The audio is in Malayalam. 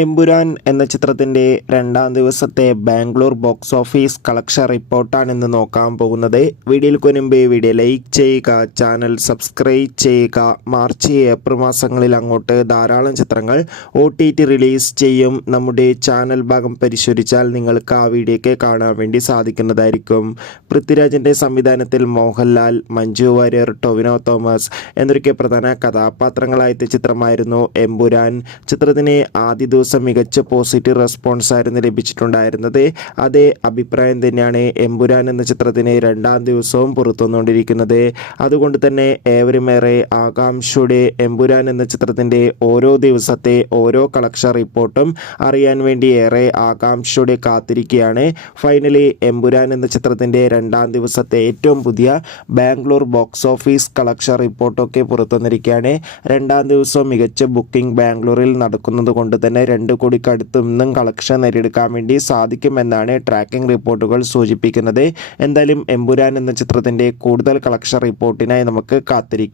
എമ്പുരാൻ എന്ന ചിത്രത്തിൻ്റെ രണ്ടാം ദിവസത്തെ ബാംഗ്ലൂർ ബോക്സ് ഓഫീസ് കളക്ഷൻ റിപ്പോർട്ടാണ് ഇന്ന് നോക്കാൻ പോകുന്നത്. വീഡിയോയിൽ മുൻപ് വീഡിയോ ലൈക്ക് ചെയ്യുക, ചാനൽ സബ്സ്ക്രൈബ് ചെയ്യുക. മാർച്ച് ഏപ്രിൽ മാസങ്ങളിൽ അങ്ങോട്ട് ധാരാളം ചിത്രങ്ങൾ OTT റിലീസ് ചെയ്യും. നമ്മുടെ ചാനൽ ഭാഗം പരിശോധിച്ചാൽ നിങ്ങൾക്ക് ആ വീഡിയോയ്ക്ക് കാണാൻ വേണ്ടി സാധിക്കുന്നതായിരിക്കും. പൃഥ്വിരാജിൻ്റെ സംവിധാനത്തിൽ മോഹൻലാൽ, മഞ്ജു വാര്യർ, ടൊവിനോ തോമസ് എന്നൊക്കെ പ്രധാന കഥാപാത്രങ്ങളായ ചിത്രമായിരുന്നു എമ്പുരാൻ. ചിത്രത്തിന് ആദ്യ ദിവസം മികച്ച പോസിറ്റീവ് റെസ്പോൺസ് ആയിരുന്നു ലഭിച്ചിട്ടുണ്ടായിരുന്നത്. അതേ അഭിപ്രായം തന്നെയാണ് എമ്പുരാൻ എന്ന ചിത്രത്തിന് രണ്ടാം ദിവസവും പുറത്തുവന്നുകൊണ്ടിരിക്കുന്നത്. അതുകൊണ്ട് തന്നെ ഏവരുമേറെ ആകാംക്ഷയോടെ എമ്പുരാൻ എന്ന ചിത്രത്തിൻ്റെ ഓരോ ദിവസത്തെ ഓരോ കളക്ഷൻ റിപ്പോർട്ടും അറിയാൻ വേണ്ടി ഏറെ ആകാംക്ഷയോടെ കാത്തിരിക്കുകയാണ്. ഫൈനലി എമ്പുരാൻ എന്ന ചിത്രത്തിൻ്റെ രണ്ടാം ദിവസത്തെ ഏറ്റവും പുതിയ ബാംഗ്ലൂർ ബോക്സ് ഓഫീസ് കളക്ഷൻ റിപ്പോർട്ടൊക്കെ പുറത്തുവന്നിരിക്കുകയാണ്. രണ്ടാം ദിവസവും മികച്ച ബുക്കിംഗ് ബാംഗ്ലൂരിൽ നടക്കുന്നത് കൊണ്ട് തന്നെ 2 കോടിക്കടുത്ത് ഇന്നും കളക്ഷൻ നേടിയെടുക്കാൻ വേണ്ടി സാധിക്കുമെന്നാണ് ട്രാക്കിംഗ് റിപ്പോർട്ടുകൾ സൂചിപ്പിക്കുന്നത്. എന്തായാലും എമ്പുരാൻ എന്ന ചിത്രത്തിൻ്റെ കൂടുതൽ കളക്ഷൻ റിപ്പോർട്ടിനായി നമുക്ക് കാത്തിരിക്കാം.